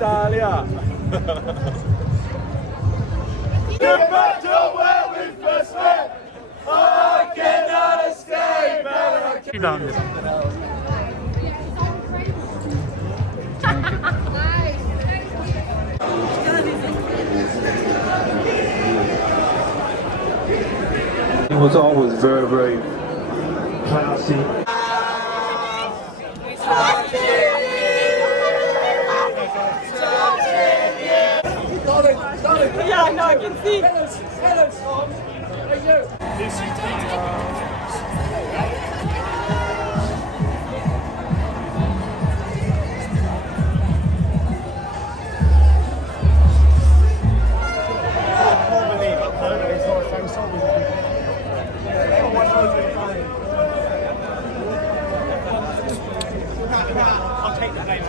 Dahlia. Get back to where we first met. I cannot escape. It was always very, very classy. Yeah, I know, I can see. Hello, Tom. How are you? I'll take the name.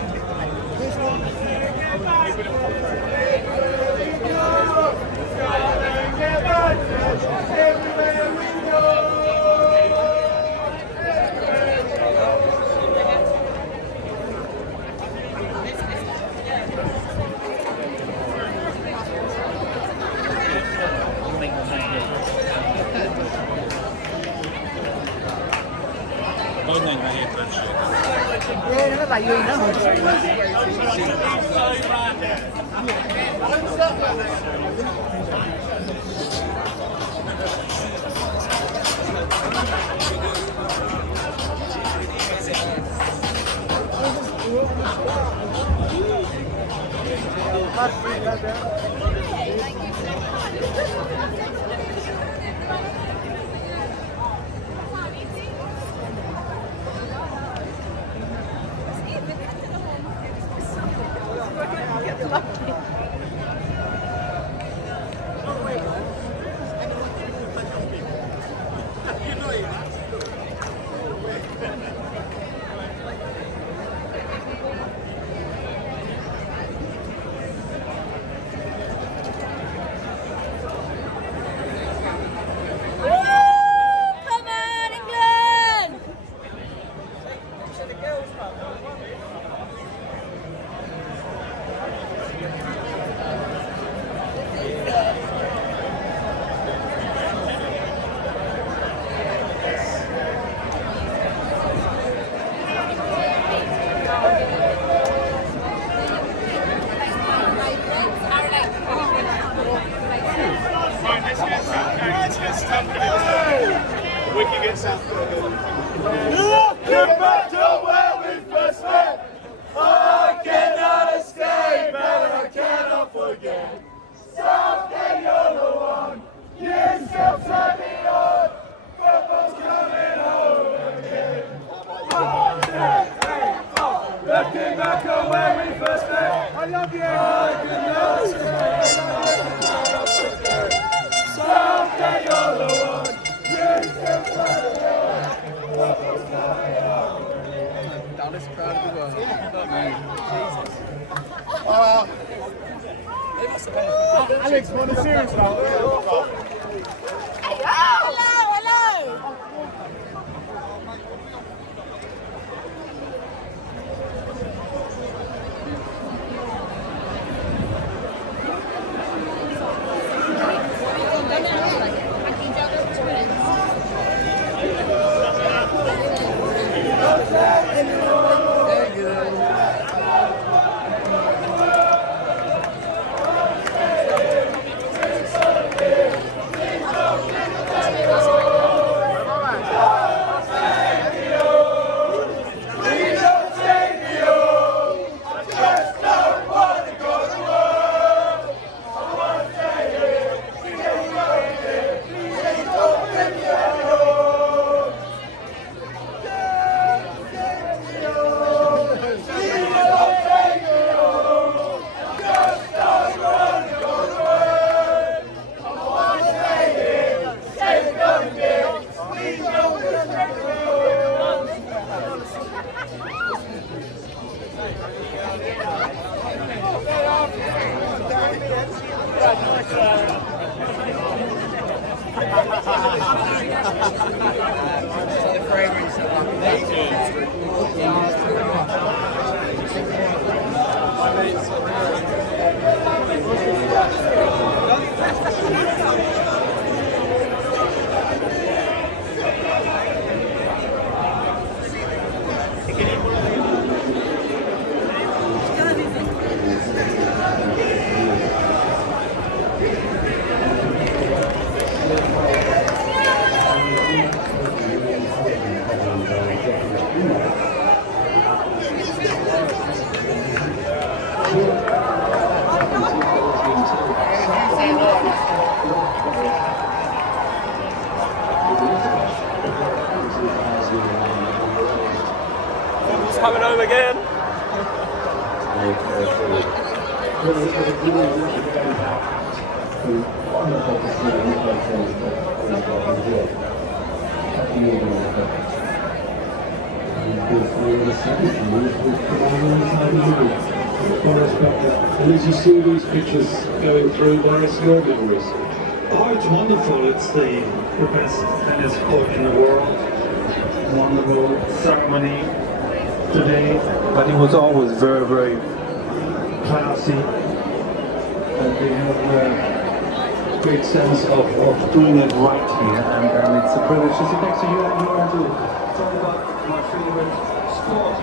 We can get some. Get back to where we first met. I cannot escape and I cannot forget. Someday you're the one. You still turn me on. Football's coming home again. 1, 2, 3, 4. Looking back on where we first met. I love you. I cannot escape and I cannot forget. Someday you're the one. Loudest crowd in the world. Oh, Alex, what are you serious about? Hello. The fragrance of Coming home again. And as you see these pictures going through, where is your memories? Oh, it's wonderful. It's the best tennis court in the world. Wonderful ceremony today. But it was always very, very Classy. and we have a great sense of doing it right here, and it's a privilege to sit next to you and you want to talk about my favorite sport.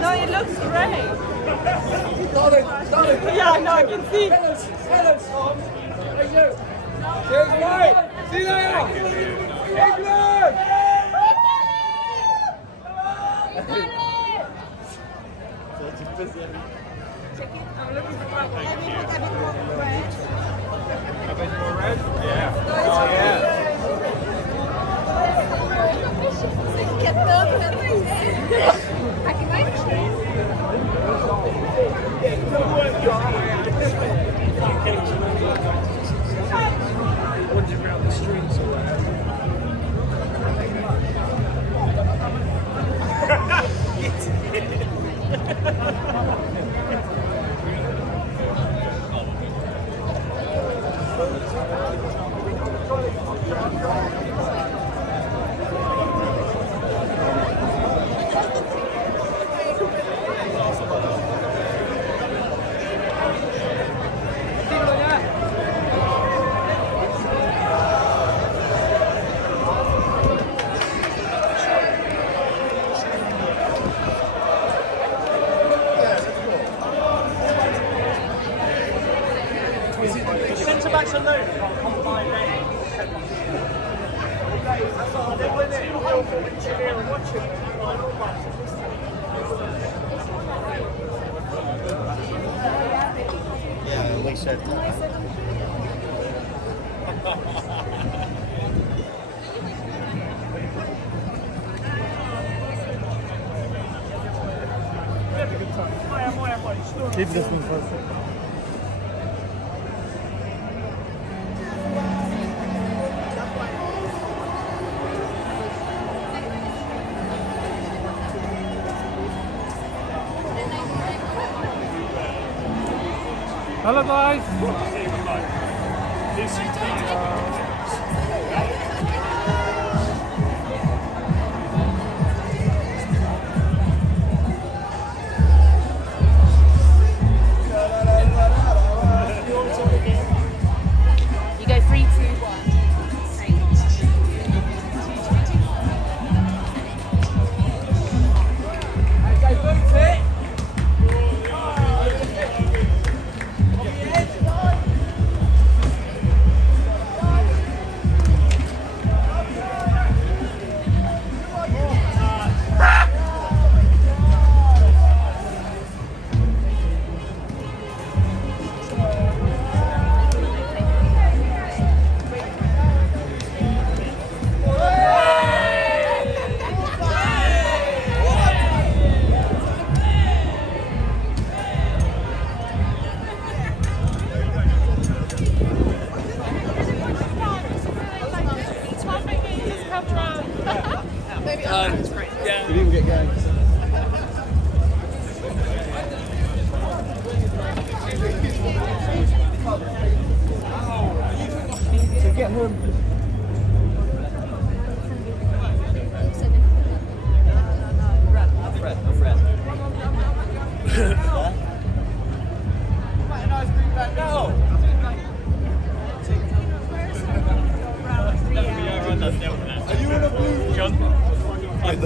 No, it looks great. Yeah, I know, I can see. Hello, Tom. How you doing? Cheers, mate. See you later. England! I'm looking for my red. A bit more red? Yeah. Oh, yeah. Wandering around the streets or whatever. That's a load. They went in the hill for engineer and watch it. Yeah, we said Keep this one first. Hello guys. You go 3, 2, 1. we didn't get going. So get home. Are you in a blue? John? I'm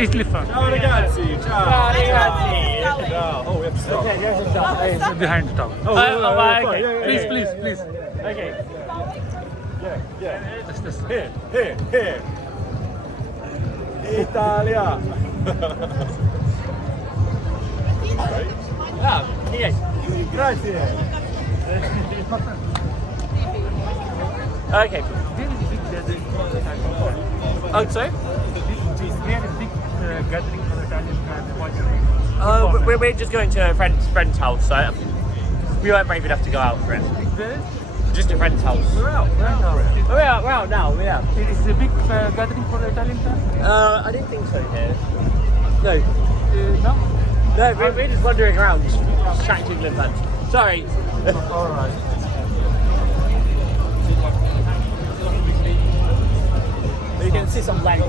Italy fan. Ciao ragazzi, ciao. Oh, we have to stop. Behind the tower. Okay. Please, please, please. Okay. Yeah. This. Here. Italia. Grazie. Okay. Oh, sorry? Gathering for the Italian We're just going to a friend's house, so we weren't brave enough to go out for it. Just a friend's house. We're out now. We're out now, yeah. It's a big gathering for the Italian fan? I didn't think so here. No. No? No, we're just wandering around, just chatting to England fans. Sorry. Alright. You can see some lights.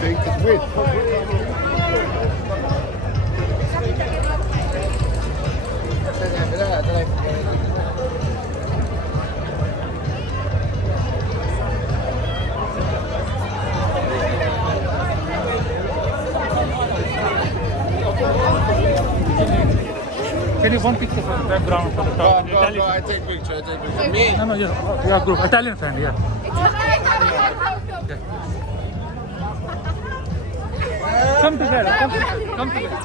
think it's weird. Can you one picture for the background for the top? Italian. I take picture. Me? No, your group. Italian friend, yeah. Come together. Come together.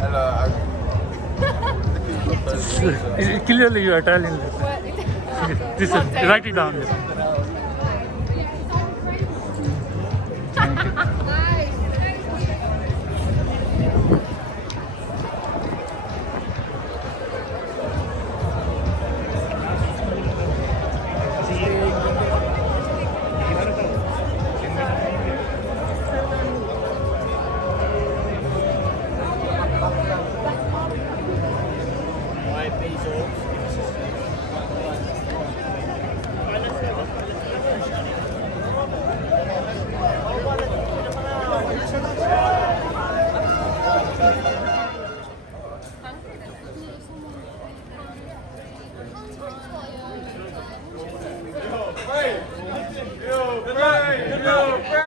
Hello. Clearly you are Italian. This is, write it down.